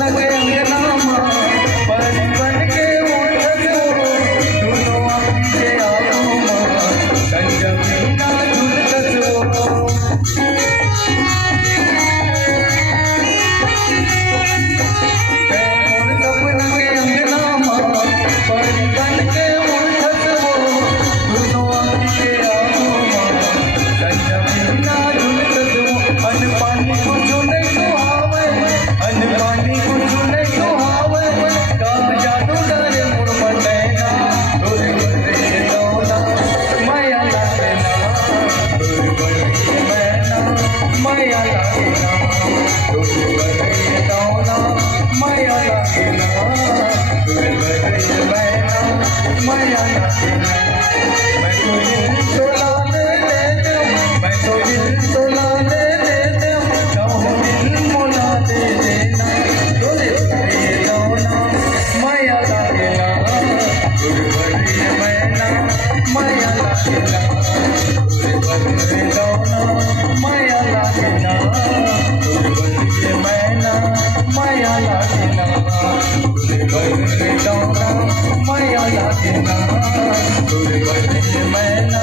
लगे अंगनामा परी बन के उठत हो दुनो आँखी के आँखों कंजा बिना झुलकत हो सपना के अंगनामा परी बन के उठत हो दुनो आँखी के आँखों कंजा बिना झुलकत हो अन पानी कुछ नहीं सुहावे अन पानी कुछ नहीं सुहावे का जादू डरे मुड़ मटैना डोरे बरे दौला माया लागना डोरे बरे मैना माया लागना डोरे बरे दौला माया लागना डोरे बरे मैना माया लागना मैं तो दिल तोला देते हूँ मैं तो दिल तोला देते हूँ कहूँ दिल मोला दे देना डोरे बरे दौला माया लागना डोरे बरे मैना माया लागना डोरे बरे दौला माया लागना डोरे बरे मैना माया लागना डोरे बरे दौला माया लागना डोरे बरे मैना